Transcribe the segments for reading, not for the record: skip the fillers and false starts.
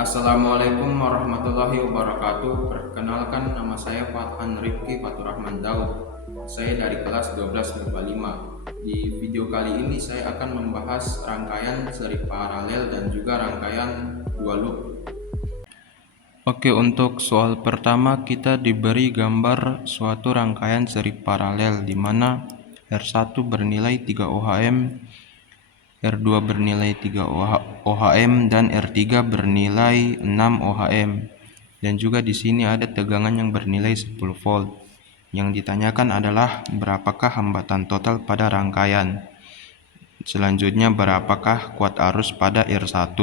Assalamualaikum warahmatullahi wabarakatuh. Perkenalkan, nama saya Fathan Rifki Faturrahman Daud. Saya dari kelas 12 MIPA 5. Di video kali ini saya akan membahas rangkaian seri paralel dan juga rangkaian dua loop. Oke, untuk soal pertama kita diberi gambar suatu rangkaian seri paralel di mana R1 bernilai 3 ohm, R2 bernilai 3 ohm dan R3 bernilai 6 ohm. Dan juga di sini ada tegangan yang bernilai 10 volt. Yang ditanyakan adalah berapakah hambatan total pada rangkaian. Selanjutnya berapakah kuat arus pada R1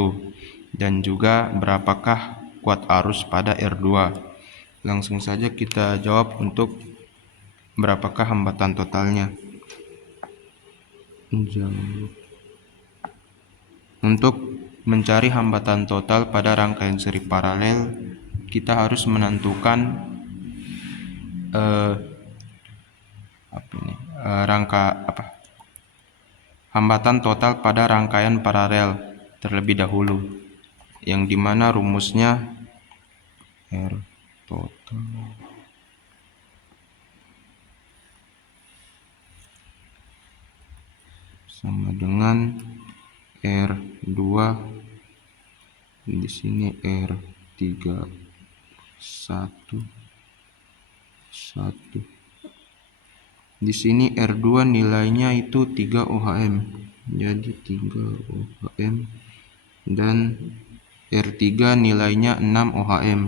dan juga berapakah kuat arus pada R2. Langsung saja kita jawab untuk berapakah hambatan totalnya. Untuk mencari hambatan total pada rangkaian seri paralel, kita harus menentukan hambatan total pada rangkaian paralel terlebih dahulu, yang dimana rumusnya R total sama dengan R2 di sini R3 1 di sini R2 nilainya itu 3 ohm, jadi 3 ohm, dan R3 nilainya 6 ohm.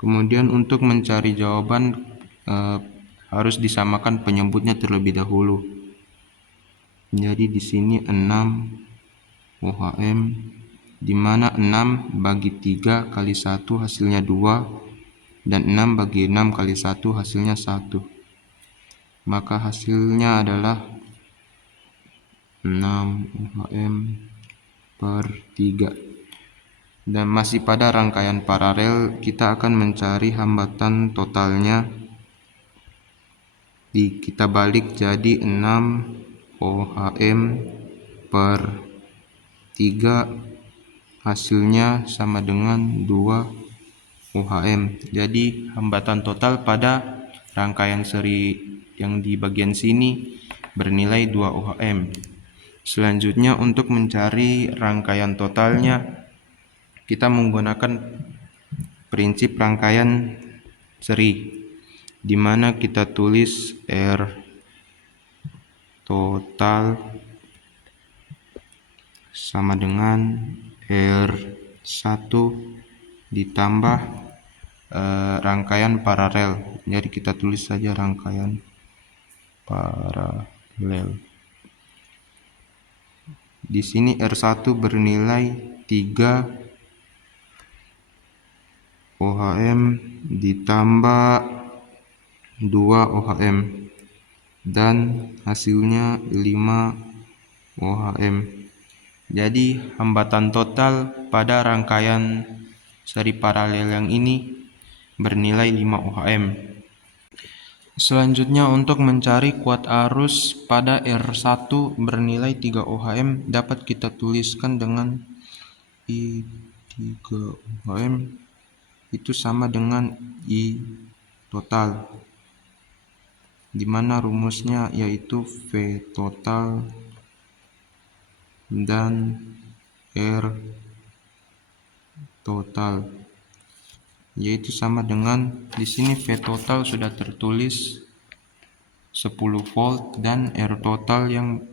Kemudian untuk mencari jawaban harus disamakan penyebutnya terlebih dahulu. Jadi di sini 6 ohm, di mana 6 bagi 3 kali 1 hasilnya 2, dan 6 bagi 6 kali 1 hasilnya 1. Maka hasilnya adalah 6 ohm per 3. Dan masih pada rangkaian paralel, kita akan mencari hambatan totalnya. Kita balik jadi 6 ohm per 3, hasilnya sama dengan 2 ohm. Jadi hambatan total pada rangkaian seri yang di bagian sini bernilai 2 ohm. Selanjutnya untuk mencari rangkaian totalnya, kita menggunakan prinsip rangkaian seri, di mana kita tulis R total sama dengan R1 ditambah rangkaian paralel. Jadi kita tulis saja rangkaian paralel. Di sini R1 bernilai 3 ohm ditambah 2 ohm dan hasilnya 5 ohm. Jadi hambatan total pada rangkaian seri paralel yang ini bernilai 5 ohm. Selanjutnya untuk mencari kuat arus pada R1 bernilai 3 ohm dapat kita tuliskan dengan I 3 ohm itu sama dengan I total, di mana rumusnya yaitu V total dan R total, yaitu sama dengan, di sini V total sudah tertulis 10 volt dan R total yang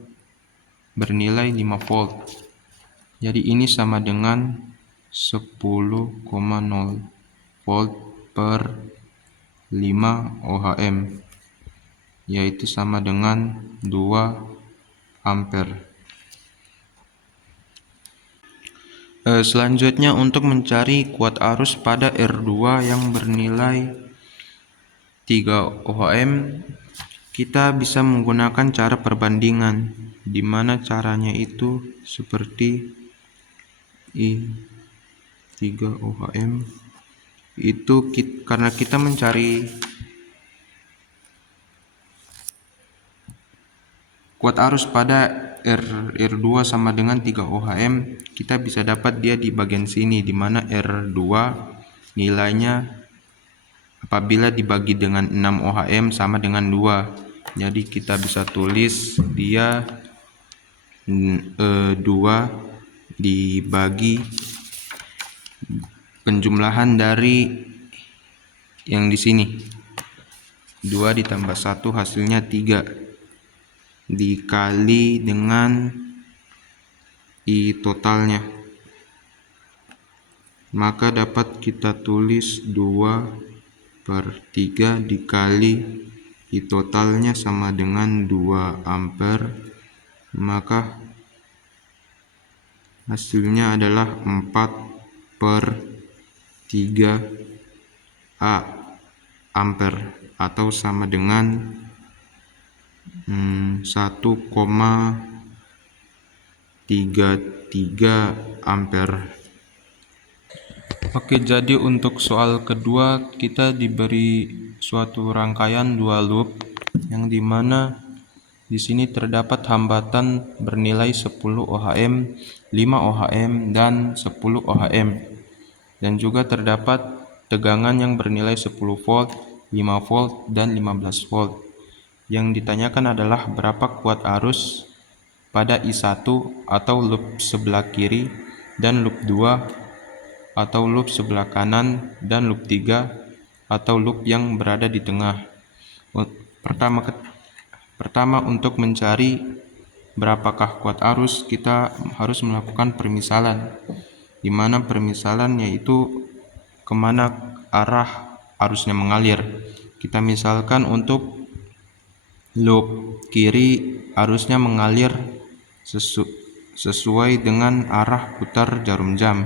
bernilai 5 volt. Jadi ini sama dengan 10,0 volt per 5 ohm, yaitu sama dengan 2 ampere. Selanjutnya untuk mencari kuat arus pada R2 yang bernilai 3 ohm, kita bisa menggunakan cara perbandingan, di mana caranya itu seperti I 3 ohm itu karena kita mencari Kuat arus pada R2 sama dengan 3 ohm, kita bisa dapat dia di bagian sini, di mana R2 nilainya apabila dibagi dengan 6 ohm sama dengan 2. Jadi kita bisa tulis dia 2 dibagi penjumlahan dari yang di sini. 2 ditambah 1 hasilnya 3. Dikali dengan I totalnya, maka dapat kita tulis 2/3 dikali I totalnya sama dengan 2 ampere, maka hasilnya adalah 4/3 ampere atau sama dengan 1,33 ampere. Oke, jadi untuk soal kedua kita diberi suatu rangkaian 2 loop yang dimana di sini terdapat hambatan bernilai 10 ohm, 5 ohm, dan 10 ohm, dan juga terdapat tegangan yang bernilai 10 volt, 5 volt, dan 15 volt. Yang ditanyakan adalah berapa kuat arus pada I1 atau loop sebelah kiri, dan loop 2 atau loop sebelah kanan, dan loop 3 atau loop yang berada di tengah. Pertama untuk mencari berapakah kuat arus, kita harus melakukan permisalan, di mana permisalan yaitu kemana arah arusnya mengalir. Kita misalkan untuk loop kiri arusnya mengalir sesuai dengan arah putar jarum jam,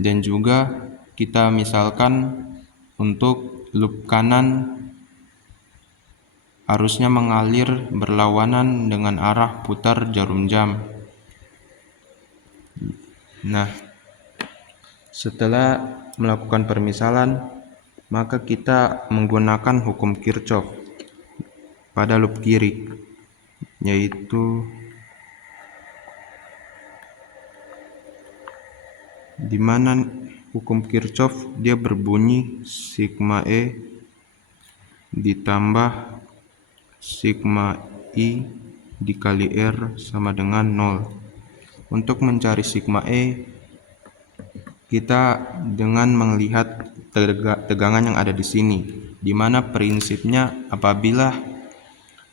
dan juga kita misalkan untuk loop kanan arusnya mengalir berlawanan dengan arah putar jarum jam. Nah, setelah melakukan permisalan, maka kita menggunakan hukum Kirchhoff pada loop kiri, yaitu di mana hukum Kirchhoff dia berbunyi sigma E ditambah sigma I dikali R sama dengan 0. Untuk mencari sigma E, kita dengan melihat tegangan yang ada di sini, di mana prinsipnya apabila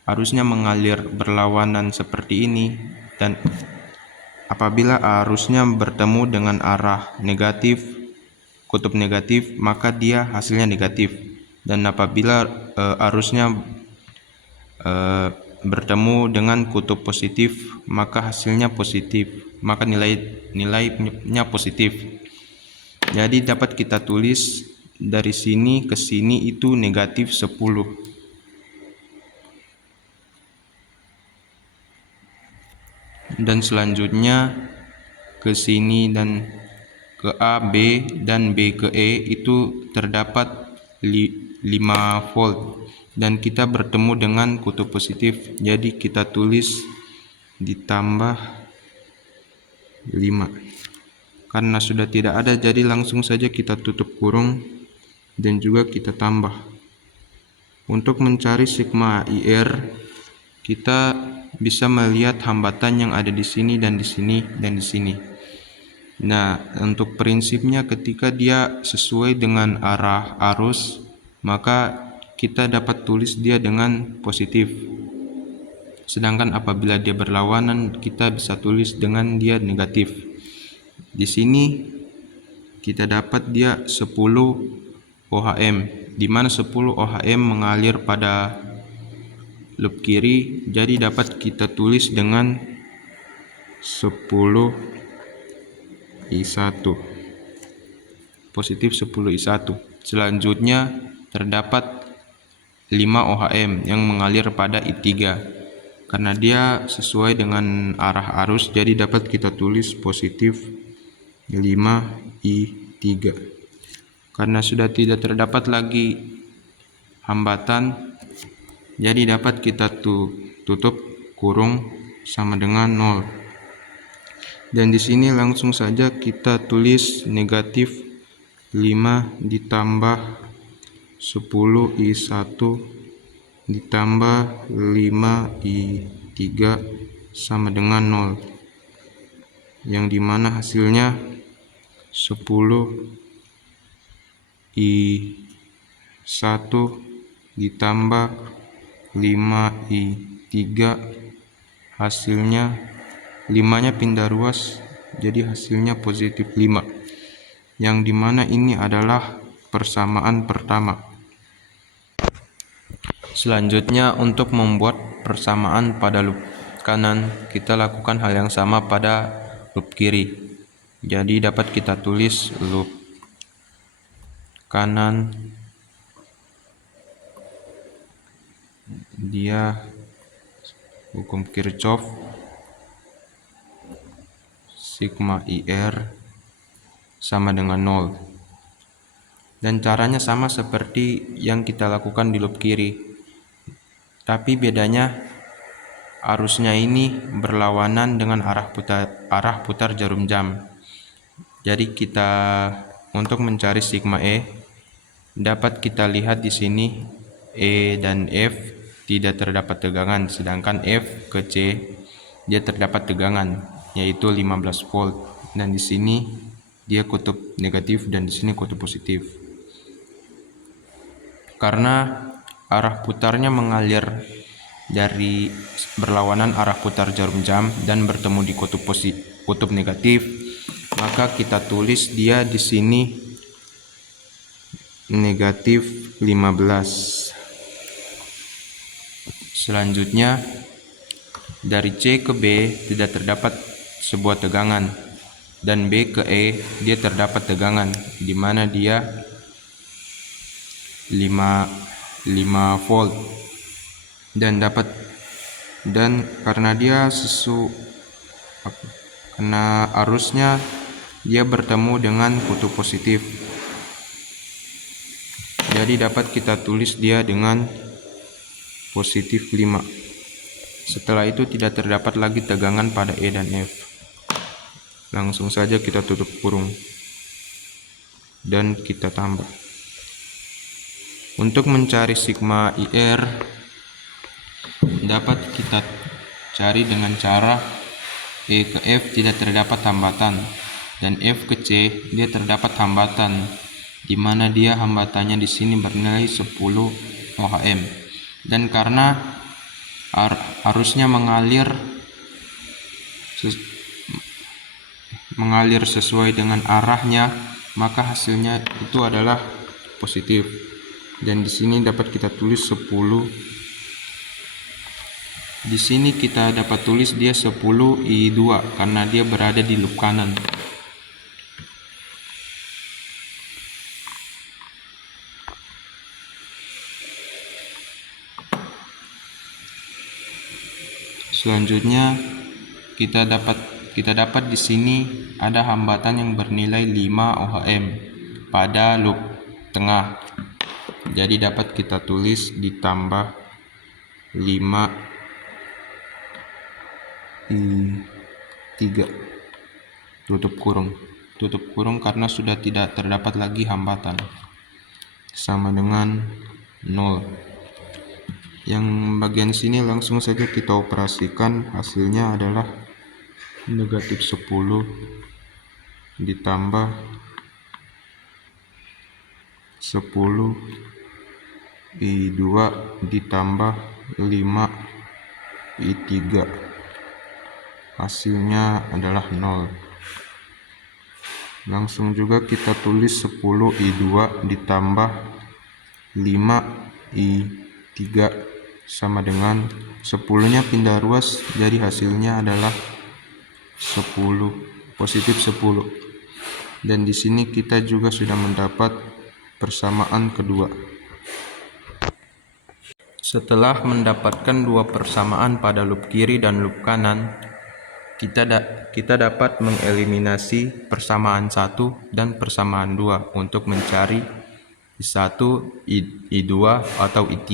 arusnya mengalir berlawanan seperti ini, dan apabila arusnya bertemu dengan arah negatif, kutub negatif, maka dia hasilnya negatif. Dan apabila arusnya bertemu dengan kutub positif, maka hasilnya positif, maka nilainya positif. Jadi dapat kita tulis dari sini ke sini itu negatif 10. Dan selanjutnya ke sini dan ke A, B, dan B ke E itu terdapat 5 volt, dan kita bertemu dengan kutub positif, jadi kita tulis ditambah 5. Karena sudah tidak ada, jadi langsung saja kita tutup kurung dan juga kita tambah. Untuk mencari sigma IR, kita bisa melihat hambatan yang ada di sini dan di sini dan di sini. Nah, untuk prinsipnya ketika dia sesuai dengan arah arus, maka kita dapat tulis dia dengan positif. Sedangkan apabila dia berlawanan, kita bisa tulis dengan dia negatif. Di sini kita dapat dia 10 ohm, di mana 10 ohm mengalir pada loop kiri, jadi dapat kita tulis dengan 10 I1, positif 10 I1. Selanjutnya terdapat 5 ohm yang mengalir pada I3, karena dia sesuai dengan arah arus, jadi dapat kita tulis positif 5 I3. Karena sudah tidak terdapat lagi hambatan, Jadi dapat kita tutup kurung sama dengan 0. Dan di sini langsung saja kita tulis negatif 5 ditambah 10I1 ditambah 5I3 sama dengan 0, yang dimana hasilnya 10I1 ditambah 5I3, hasilnya 5-nya pindah ruas jadi hasilnya positif 5, yang dimana ini adalah persamaan pertama. Selanjutnya, untuk membuat persamaan pada loop kanan, kita lakukan hal yang sama pada loop kiri. Jadi dapat kita tulis loop kanan, dia hukum Kirchhoff, sigma IR sama dengan 0. Dan caranya sama seperti yang kita lakukan di loop kiri. Tapi bedanya arusnya ini berlawanan dengan arah putar jarum jam. Jadi kita untuk mencari sigma E dapat kita lihat di sini E dan F tidak terdapat tegangan, sedangkan F ke C dia terdapat tegangan yaitu 15 volt, dan di sini dia kutub negatif dan di sini kutub positif. Karena arah putarnya mengalir dari berlawanan arah putar jarum jam dan bertemu di kutub negatif, maka kita tulis dia di sini negatif 15. Selanjutnya, dari C ke B tidak terdapat sebuah tegangan, dan B ke E dia terdapat tegangan, di mana dia 5 volt, dan karena dia karena arusnya dia bertemu dengan kutub positif, jadi dapat kita tulis dia dengan positif 5. Setelah itu tidak terdapat lagi tegangan pada E dan F. Langsung saja kita tutup kurung dan kita tambah. Untuk mencari sigma IR dapat kita cari dengan cara E ke F tidak terdapat hambatan dan F ke C dia terdapat hambatan, di mana dia hambatannya di sini bernilai 10 ohm. Dan karena arusnya mengalir sesuai dengan arahnya, maka hasilnya itu adalah positif. Dan di sini dapat kita tulis 10. Di sini kita dapat tulis dia 10I2 karena dia berada di loop kanan. Selanjutnya kita dapat di sini ada hambatan yang bernilai 5 ohm pada loop tengah. Jadi dapat kita tulis ditambah 5I3 tutup kurung karena sudah tidak terdapat lagi hambatan, sama dengan 0. Yang bagian sini langsung saja kita operasikan, hasilnya adalah negatif 10 ditambah 10I2 ditambah 5I3, hasilnya adalah 0. Langsung juga kita tulis 10I2 ditambah 5I3 sama dengan 10-nya pindah ruas, jadi hasilnya adalah 10 positif 10. Dan di sini kita juga sudah mendapat persamaan kedua. Setelah mendapatkan dua persamaan pada loop kiri dan loop kanan, kita dapat mengeliminasi persamaan 1 dan persamaan 2 untuk mencari I1, I2 atau I3.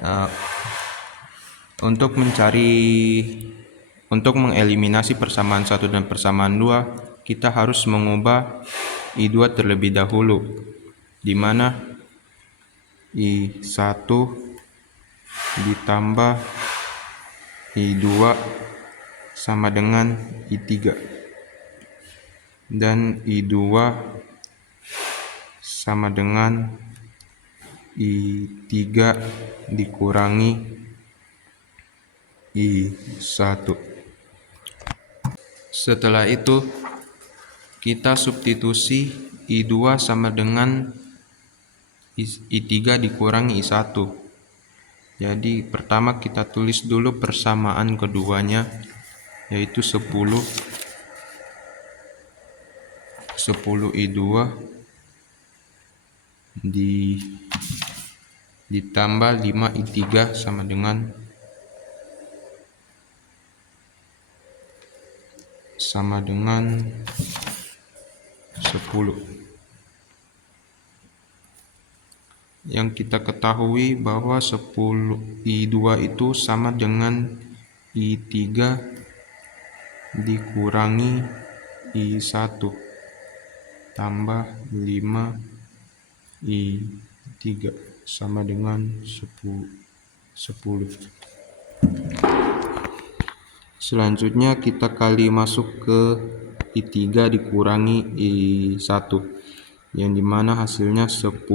Nah, untuk mengeliminasi persamaan 1 dan persamaan 2, kita harus mengubah I2 terlebih dahulu, di mana I1 ditambah I2 sama dengan I3, dan I2 sama dengan I3 dikurangi I1. Setelah itu kita substitusi I2 sama dengan I3 dikurangi I1. Jadi pertama kita tulis dulu persamaan keduanya, yaitu 10 I2 ditambah 5 I3 sama dengan 10. Yang kita ketahui bahwa 10 I2 itu sama dengan I3 dikurangi I1 tambah 5 I3 sama dengan 10. Selanjutnya kita kali masuk ke I3 dikurangi I1, yang dimana hasilnya 10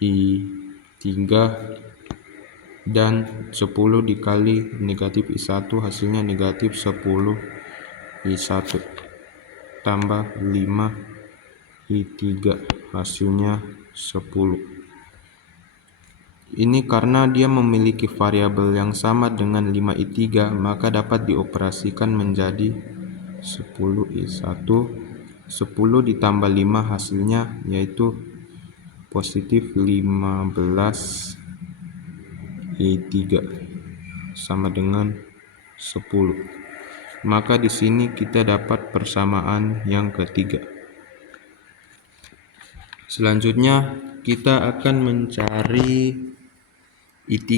I3 dan 10 dikali negatif I1 hasilnya negatif 10 I1 tambah 5 I3 hasilnya 10. Ini karena dia memiliki variabel yang sama dengan 5 I3, maka dapat dioperasikan menjadi 10 I1. 10 ditambah 5 hasilnya yaitu positif 15 I3 sama dengan 10. Maka di sini kita dapat persamaan yang ketiga. Selanjutnya kita akan mencari I3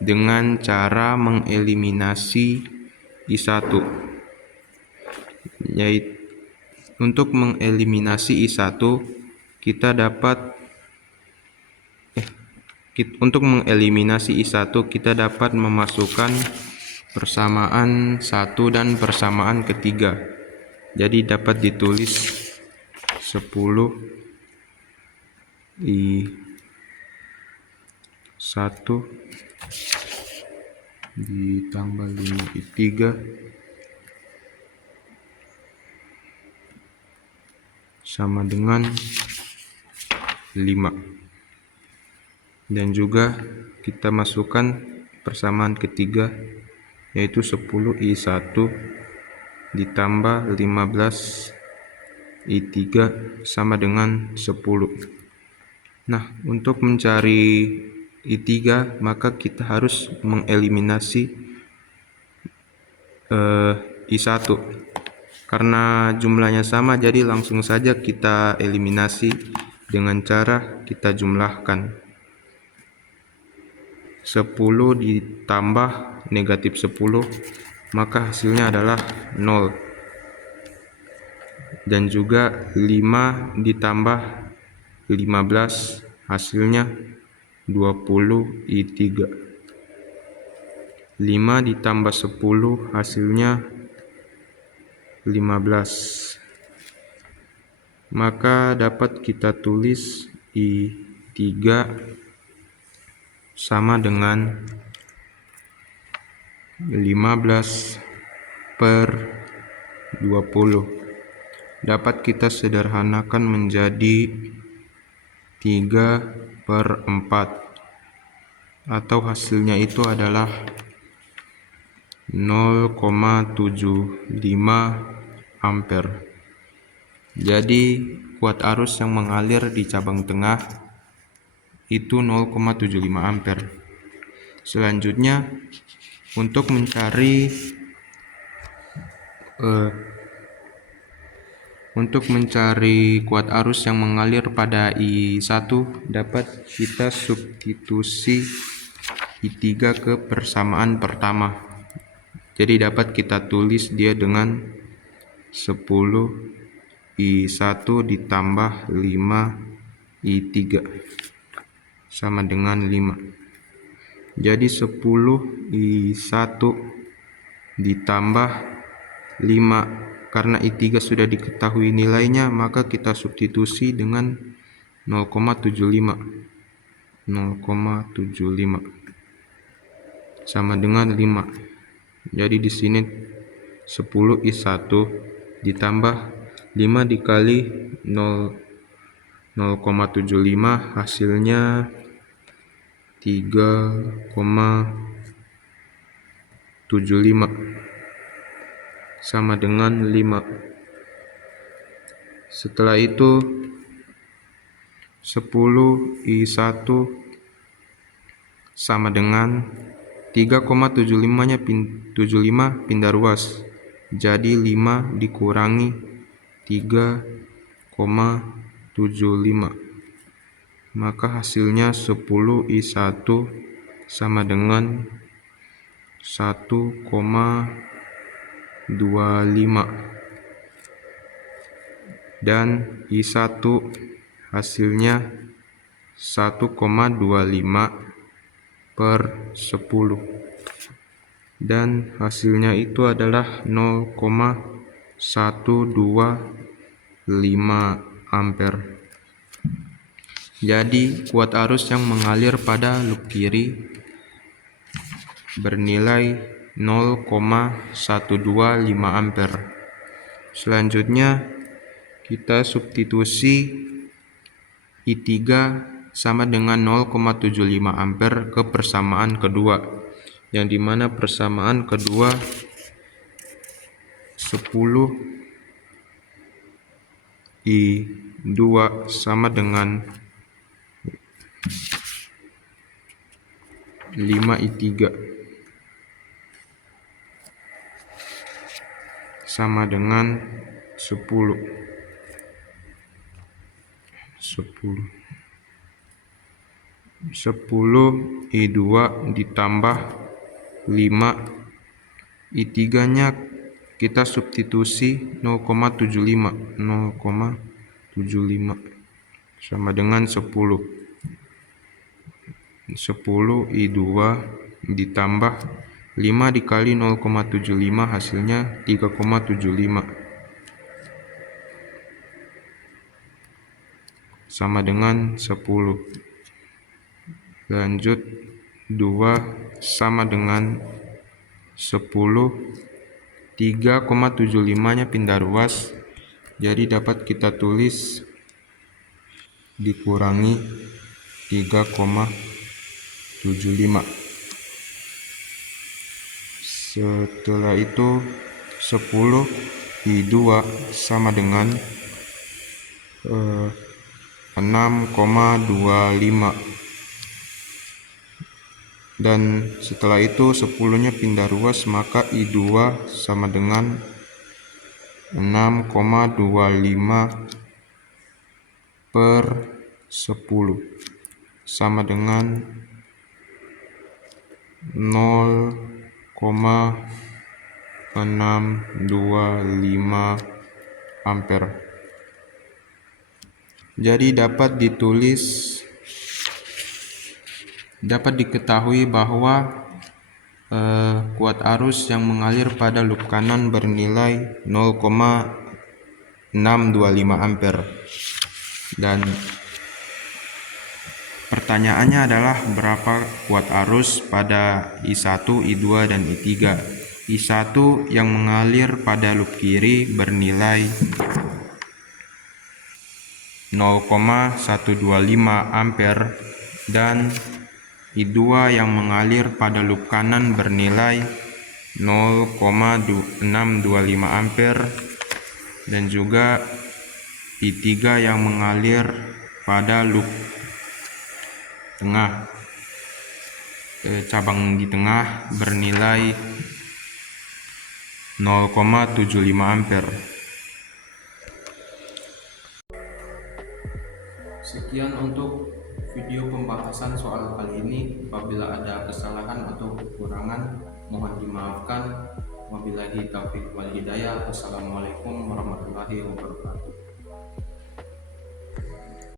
dengan cara mengeliminasi I1. Yaitu untuk mengeliminasi I1 kita dapat memasukkan persamaan 1 dan persamaan ketiga. Jadi dapat ditulis 10 I1 ditambah 5 I3 sama dengan 5. Dan juga kita masukkan persamaan ketiga, yaitu 10 I1 ditambah 15 I3 sama dengan 10. Nah, untuk mencari I3 maka kita harus mengeliminasi I1. Karena jumlahnya sama, jadi langsung saja kita eliminasi dengan cara kita jumlahkan. 10 ditambah negatif 10, maka hasilnya adalah 0. Dan juga 5 ditambah 15 hasilnya 20 I3. 5 ditambah 10 hasilnya 15. Maka dapat kita tulis I3 sama dengan 15 per 20. Dapat kita sederhanakan menjadi 3 per 4, atau hasilnya itu adalah 0,75 ampere. Jadi kuat arus yang mengalir di cabang tengah itu 0,75 ampere. Selanjutnya untuk mencari Untuk mencari kuat arus yang mengalir pada I1, dapat kita substitusi I3 ke persamaan pertama. Jadi dapat kita tulis dia dengan 10 I1 ditambah 5 I3 sama dengan 5. Jadi 10 I1 ditambah 5. Karena I3 sudah diketahui nilainya, maka kita substitusi dengan 0,75 sama dengan 5. Jadi di sini 10 I1 ditambah 5 dikali 0,75 hasilnya 3,75 sama dengan 5. Setelah itu 10 I1 sama dengan 3,75 nya 75 pindah ruas. Jadi 5 dikurangi 3,75. Maka hasilnya 10 I1 sama dengan 1,25 dan I1 hasilnya 1,25 per 10 dan hasilnya itu adalah 0,125 ampere. Jadi kuat arus yang mengalir pada loop kiri bernilai 0,125 ampere. Selanjutnya kita substitusi I3 sama dengan 0,75 ampere ke persamaan kedua, yang dimana persamaan kedua 10 I2 sama dengan 5 I3 sama dengan 10 I2 ditambah 5 I3 nya kita substitusi 0,75 sama dengan 10 I2 ditambah 5 dikali 0,75 hasilnya 3,75 sama dengan 10. Lanjut 2 sama dengan 10. 3,75 nya pindah ruas, jadi dapat kita tulis dikurangi 3,75. Setelah itu 10 I2 sama dengan 6,25 dan setelah itu 10-nya pindah ruas, maka I2 sama dengan 6,25 per 10 sama dengan 0,625 ampere. Jadi dapat diketahui bahwa kuat arus yang mengalir pada loop kanan bernilai 0,625 ampere. Dan pertanyaannya adalah berapa kuat arus pada I1, I2, dan I3. I1 yang mengalir pada loop kiri bernilai 0,125 ampere dan I2 yang mengalir pada loop kanan bernilai 0,625 ampere dan juga I3 yang mengalir pada loop tengah cabang di tengah bernilai 0,75 ampere. Sekian untuk video pembahasan soal kali ini. Apabila ada kesalahan atau kekurangan, mohon dimaafkan. Wabillahi taufiq wal hidayah. Wassalamualaikum warahmatullahi wabarakatuh.